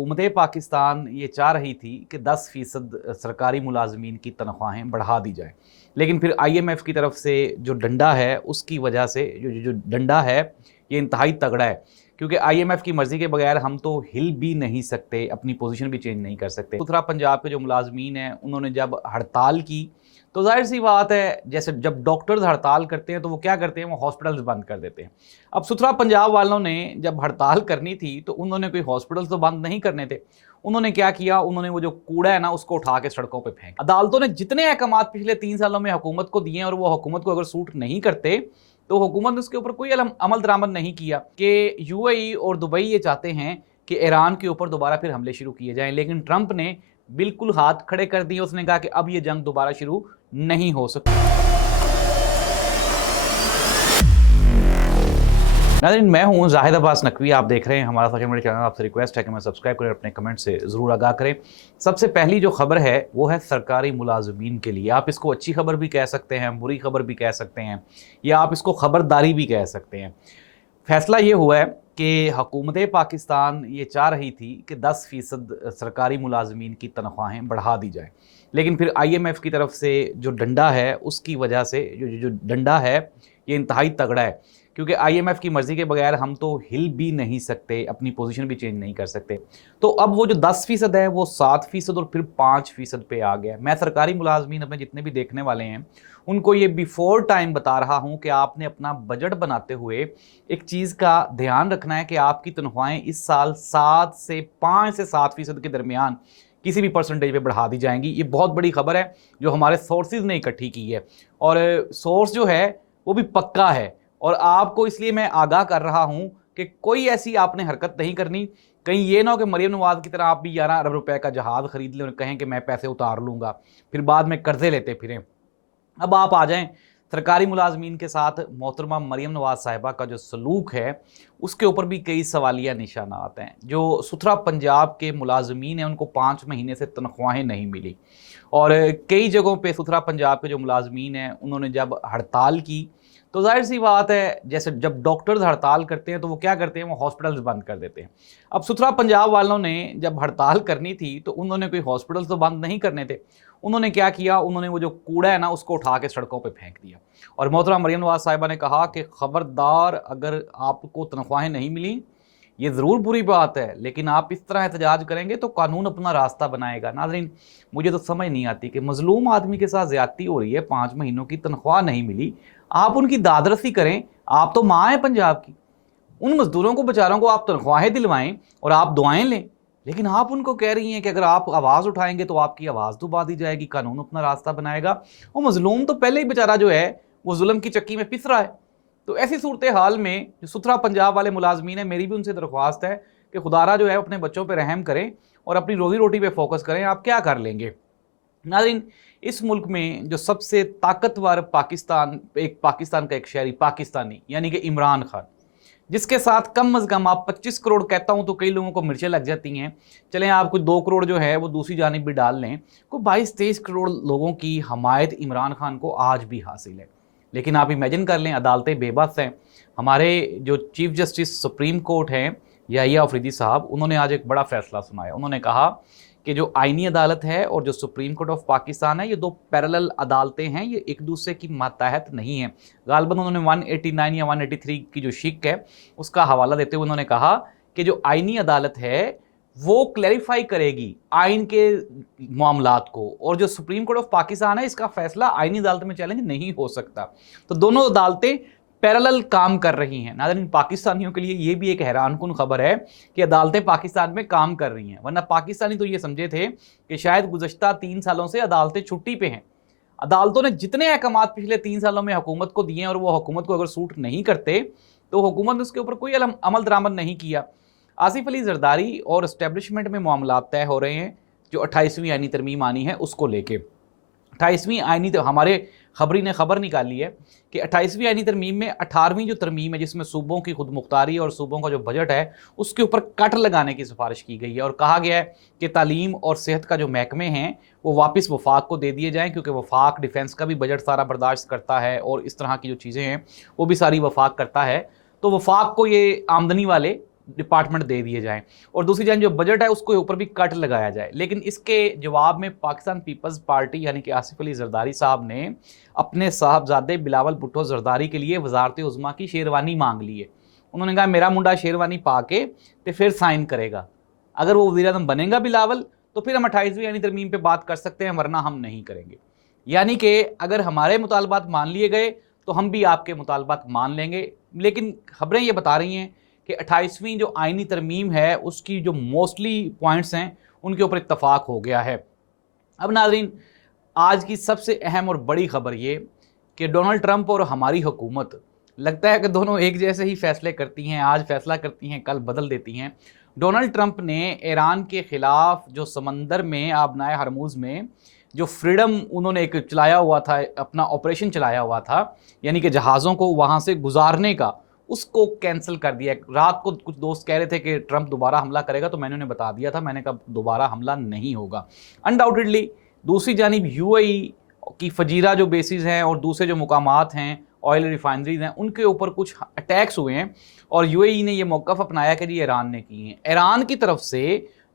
हुकूमत पाकिस्तान ये चाह रही थी कि 10% सरकारी मुलाजमीन की तनख्वाहें बढ़ा दी जाएँ, लेकिन फिर IMF की तरफ से जो डंडा है उसकी वजह से जो डंडा है ये इंतहाई तगड़ा है, क्योंकि IMF की मर्ज़ी के बगैर हम तो हिल भी नहीं सकते, अपनी पोजीशन भी चेंज नहीं कर सकते। सुथरा पंजाब के जो मुलाजमीन हैं उन्होंने जब हड़ताल की तो ज़ाहिर सी बात है, जैसे जब डॉक्टर्स हड़ताल करते हैं तो वो क्या करते हैं, वो हॉस्पिटल्स बंद कर देते हैं। अब सुथरा पंजाब वालों ने जब हड़ताल करनी थी तो उन्होंने कोई हॉस्पिटल्स तो बंद नहीं करने थे, उन्होंने क्या किया, उन्होंने वो जो कूड़ा है ना उसको उठा के सड़कों पे फेंक। अदालतों ने जितने अहकामात पिछले 3 सालों में हुकूमत को दिए हैं और वो हुकूमत को अगर सूट नहीं करते तो हुकूमत ने उसके ऊपर कोई अमल दरामद नहीं किया कि UAE और दुबई ये चाहते हैं कि ईरान के ऊपर दोबारा फिर हमले शुरू किए जाएं, लेकिन ट्रंप ने बिल्कुल हाथ खड़े कर दिए। उसने कहा कि अब ये जंग दोबारा शुरू नहीं हो सकती। नाज़रीन, मैं हूं जाहिद अब्बास नकवी, आप देख रहे हैं हमारा सोशल मीडिया चैनल। आपसे रिक्वेस्ट है कि मैं सब्सक्राइब करें, अपने कमेंट से ज़रूर आगाह करें। सबसे पहली जो खबर है वो है सरकारी मुलाजमीन के लिए। आप इसको अच्छी खबर भी कह सकते हैं, बुरी खबर भी कह सकते हैं, या आप इसको खबरदारी भी कह सकते हैं। फैसला ये हुआ है कि हुकूमत पाकिस्तान ये चाह रही थी कि 10% सरकारी मुलाजमीन की तनख्वाहें बढ़ा दी जाएँ, लेकिन फिर IMF की तरफ से जो डंडा है उसकी वजह से जो डंडा है ये इंतहाई तगड़ा है, क्योंकि IMF की मर्ज़ी के बगैर हम तो हिल भी नहीं सकते, अपनी पोजीशन भी चेंज नहीं कर सकते। तो अब वो जो 10% है वो 7% और फिर 5% पे आ गया। मैं सरकारी मुलाजमीन अपने जितने भी देखने वाले हैं उनको ये बिफोर टाइम बता रहा हूँ कि आपने अपना बजट बनाते हुए एक चीज़ का ध्यान रखना है कि आपकी तनख्वाहें इस साल 5 से 7% के दरमियान किसी भी परसेंटेज पे बढ़ा दी जाएंगी। ये बहुत बड़ी खबर है जो हमारे सोर्सेज ने इकट्ठी की है, और सोर्स जो है वो भी पक्का है, और आपको इसलिए मैं आगाह कर रहा हूं कि कोई ऐसी आपने हरकत नहीं करनी। कहीं ये ना हो कि मरियम नवाज की तरह आप भी 11 अरब रुपए का जहाज़ खरीद लें और कहें कि मैं पैसे उतार लूँगा, फिर बाद में कर्जे लेते फिरें। अब आप आ जाएं सरकारी मुलाजमीन के साथ। मोहतरमा मरियम नवाज साहिबा का जो सलूक है उसके ऊपर भी कई सवालिया निशानात हैं। जो सुथरा पंजाब के मुलाजमीन हैं उनको 5 महीने से तनख्वाहें नहीं मिली, और कई जगहों पे सुथरा पंजाब के जो मुलाजमीन हैं उन्होंने जब हड़ताल की तो ज़ाहिर सी बात है, जैसे जब डॉक्टर्स हड़ताल करते हैं तो वो क्या करते हैं, वो हॉस्पिटल्स बंद कर देते हैं। अब सुथरा पंजाब वालों ने जब हड़ताल करनी थी तो उन्होंने कोई हॉस्पिटल्स तो बंद नहीं करने थे, उन्होंने क्या किया, उन्होंने वो जो कूड़ा है ना उसको उठा के सड़कों पे फेंक दिया। और मोहतरमा मरियम नवाज साहिबा ने कहा कि खबरदार, अगर आपको तनख्वाहें नहीं मिली ये ज़रूर बुरी बात है, लेकिन आप इस तरह एहतजाज करेंगे तो कानून अपना रास्ता बनाएगा। नाज़रीन, मुझे तो समझ नहीं आती कि मजलूम आदमी के साथ ज़्यादती हो रही है, 5 महीनों की तनख्वाह नहीं मिली, आप उनकी दादरसी करें। आप तो माँ हैं पंजाब की, उन मजदूरों को बेचारों को आप तनख्वाहें दिलवाएं और आप दुआएं लें, लेकिन आप उनको कह रही हैं कि अगर आप आवाज़ उठाएंगे तो आपकी आवाज़ दबा दी जाएगी, कानून अपना रास्ता बनाएगा। वो मजलूम तो पहले ही बेचारा जो है वो जुल्म की चक्की में पिस रहा है। तो ऐसी सूरत हाल में जो सुथरा पंजाब वाले मुलाजमीन है, मेरी भी उनसे दरख्वास्त है कि खुदारा जो है अपने बच्चों पर रहम करें और अपनी रोज़ी रोटी पे फोकस करें। आप क्या कर लेंगे। नाज़रीन, इस मुल्क में जो सबसे ताकतवर पाकिस्तान का एक शहरी पाकिस्तानी यानी कि इमरान खान, जिसके साथ कम अज़ कम आप 25 करोड़ कहता हूँ तो कई लोगों को मिर्चें लग जाती हैं, चलें आप कुछ 2 करोड़ जो है वो दूसरी जानिब भी डाल लें, कोई 22-23 करोड़ लोगों की हमायत इमरान खान को आज भी हासिल है। लेकिन आप इमेजिन कर लें, अदालतें बेबस हैं। हमारे जो चीफ जस्टिस सुप्रीम कोर्ट हैं याहिया अफरीदी साहब, उन्होंने आज एक बड़ा फैसला सुनाया। उन्होंने कहा कि जो आईनी अदालत है और जो सुप्रीम कोर्ट ऑफ पाकिस्तान है, ये 2 पैरेलल अदालतें हैं, ये एक दूसरे की मातहत नहीं है। गालबन उन्होंने 189 या 183 की जो शिक है उसका हवाला देते हुए उन्होंने कहा कि जो आईनी अदालत है वो क्लैरिफाई करेगी आइन के मामलात को, और जो सुप्रीम कोर्ट ऑफ पाकिस्तान है इसका फैसला आईनी अदालत में चैलेंज नहीं हो सकता। तो दोनों अदालतें पैरेलल काम कर रही हैं। नाज़रीन, पाकिस्तानियों के लिए ये भी एक हैरानकुन खबर है कि अदालतें पाकिस्तान में काम कर रही हैं, वरना पाकिस्तानी तो ये समझे थे कि शायद गुज़श्ता 3 सालों से अदालतें छुट्टी पे हैं। अदालतों ने जितने अहकामात पिछले 3 सालों में हुकूमत को दिए हैं और वो हुकूमत को अगर सूट नहीं करते तो हुकूमत ने उसके ऊपर कोई अमल दरामद नहीं किया। आसिफ अली जरदारी और इस्टेब्लिशमेंट में मामलात तय हो रहे हैं जो 28वीं आईनी तरमीम आनी है उसको लेके। 28वीं आईनी तो हमारे खबरी ने खबर निकाली है कि 28वीं आईनी तरमीम में 18वीं जो तरमीम है जिसमें सूबों की खुद मुख्तारी और सूबों का जो बजट है उसके ऊपर कट लगाने की सिफारिश की गई है, और कहा गया है कि तालीम और सेहत का जो महकमे हैं वो वापस वफाक को दे दिए जाएँ, क्योंकि वफाक डिफेंस का भी बजट सारा बर्दाश्त करता है और इस तरह की जो चीज़ें हैं वो भी सारी वफाक करता है। तो वफाक को ये आमदनी वाले डिपार्टमेंट दे दिए जाएं, और दूसरी जानब जो बजट है उसके ऊपर भी कट लगाया जाए। लेकिन इसके जवाब में पाकिस्तान पीपल्स पार्टी यानी कि आसिफ अली जरदारी साहब ने अपने साहबजादे बिलावल भुट्टो जरदारी के लिए वजारत उज़्मा की शेरवानी मांग ली है। उन्होंने कहा मेरा मुंडा शेरवानी पा के तो फिर साइन करेगा, अगर वो वज़ीर-ए-आज़म बनेगा बिलावल तो फिर हम 28वीं यानी तरमीम पे बात कर सकते हैं, वरना हम नहीं करेंगे। यानी कि अगर हमारे मुतालबात मान लिए गए तो हम भी आपके मुतालबात मान लेंगे। लेकिन खबरें ये बता रही हैं कि 28वीं जो आइनी तरमीम है उसकी जो मोस्टली पॉइंट्स हैं उनके ऊपर इत्तफाक हो गया है। अब नाज़रीन, आज की सबसे अहम और बड़ी खबर ये कि डोनाल्ड ट्रंप और हमारी हुकूमत लगता है कि दोनों एक जैसे ही फैसले करती हैं, आज फैसला करती हैं कल बदल देती हैं। डोनाल्ड ट्रंप ने ईरान के ख़िलाफ़ जो समंदर में आबनाए हरमुज़ में जो फ्रीडम उन्होंने एक चलाया हुआ था, अपना ऑपरेशन चलाया हुआ था, यानी कि जहाज़ों को वहाँ से गुजारने का, उसको कैंसिल कर दिया। रात को कुछ दोस्त कह रहे थे कि ट्रंप दोबारा हमला करेगा, तो मैंने उन्हें बता दिया था, मैंने कहा दोबारा हमला नहीं होगा अनडाउटेडली। दूसरी जानिब यूएई की फजीरा जो बेसिस हैं और दूसरे जो मुकामात हैं, ऑयल रिफाइनरीज हैं, उनके ऊपर कुछ अटैक्स हुए हैं और यूएई ने ये मौक़िफ़ अपनाया कि जी ईरान ने किए हैं। ईरान की तरफ से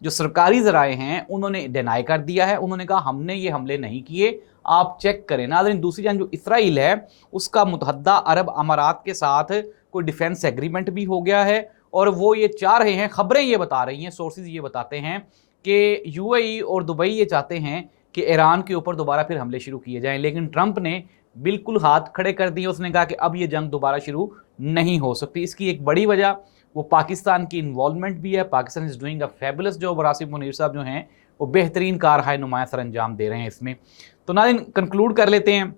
जो सरकारी ज़राए हैं उन्होंने डिनाई कर दिया है, उन्होंने कहा हमने ये हमले नहीं किए, आप चेक करें। नाज़रीन, दूसरी जान जो इसराइल है उसका मुत्तहदा अरब अमारात के साथ कोई डिफेंस एग्रीमेंट भी हो गया है और वो ये चाह रहे हैं, खबरें ये बता रही हैं, सोर्सेज ये बताते हैं कि यूएई और दुबई ये चाहते हैं कि ईरान के ऊपर दोबारा फिर हमले शुरू किए जाएं। लेकिन ट्रंप ने बिल्कुल हाथ खड़े कर दिए, उसने कहा कि अब ये जंग दोबारा शुरू नहीं हो सकती। इसकी एक बड़ी वजह वो पाकिस्तान की इन्वॉल्वमेंट भी है। Pakistan is doing a fabulous job और आसिफ मुनीर साहब जो हैं वो बेहतरीन कारहाय नुमाया सर अंजाम दे रहे हैं इसमें। तो नाज़रीन, कंक्लूड कर लेते हैं,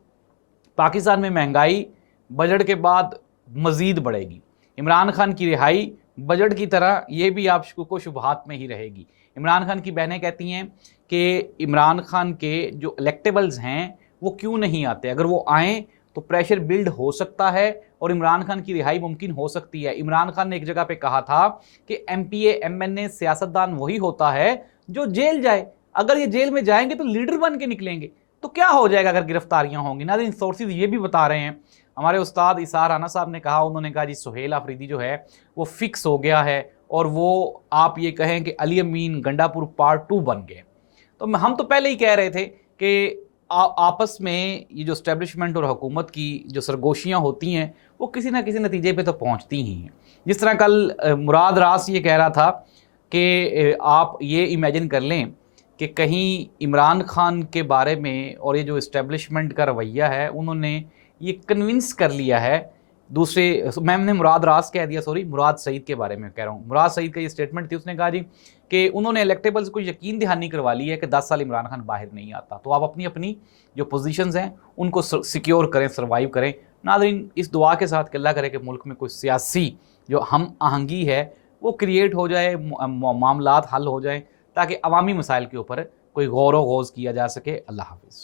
पाकिस्तान में महंगाई बजट के बाद मज़ीद बढ़ेगी। इमरान खान की रिहाई बजट की तरह ये भी आप शुको शुबहात में ही रहेगी। इमरान खान की बहनें कहती हैं कि इमरान खान के जो इलेक्टेबल्स हैं वो क्यों नहीं आते, अगर वो आएँ तो प्रेशर बिल्ड हो सकता है और इमरान खान की रिहाई मुमकिन हो सकती है। इमरान खान ने एक जगह पे कहा था कि एमपीए एमएनए सियासतदान वही होता है जो जेल जाए, अगर ये जेल में जाएंगे तो लीडर बन के निकलेंगे, तो क्या हो जाएगा अगर गिरफ्तारियां होंगी। ना इन सोर्सेज ये भी बता रहे हैं, हमारे उस्ताद इसार राना साहब ने कहा, उन्होंने कहा जी सुहेल आफरीदी जो है वो फिक्स हो गया है और वो आप ये कहें कि अली अमीन गंडापुर पार्ट 2 बन गए। तो हम तो पहले ही कह रहे थे कि आपस में ये जो स्टैब्लिशमेंट और हुकूमत की जो सरगोशियाँ होती हैं वो किसी ना किसी नतीजे पे तो पहुंचती ही हैं। जिस तरह कल मुराद रास ये कह रहा था कि आप ये इमेजिन कर लें कि कहीं इमरान खान के बारे में और ये जो इस्टेब्लिशमेंट का रवैया है उन्होंने ये कन्विंस कर लिया है दूसरे, मैंने मुराद रास कह दिया, सॉरी मुराद सईद के बारे में कह रहा हूँ। मुराद सईद का ये स्टेटमेंट थी, उसने कहा जी कि उन्होंने इलेक्टेबल्स को यकीन दहानी करवा ली है कि 10 साल इमरान खान बाहर नहीं आता, तो आप अपनी अपनी जो पोजीशंस हैं उनको सिक्योर करें, सर्वाइव करें। नाज़रीन, इस दुआ के साथ कि अल्लाह करे कि मुल्क में कोई सियासी जो हम आहंगी है वो क्रिएट हो जाए, मामलात हल हो जाएँ ताकि अवामी मसाइल के ऊपर कोई गौर व गौज़ किया जा सके। अल्लाह हाफ़िज़।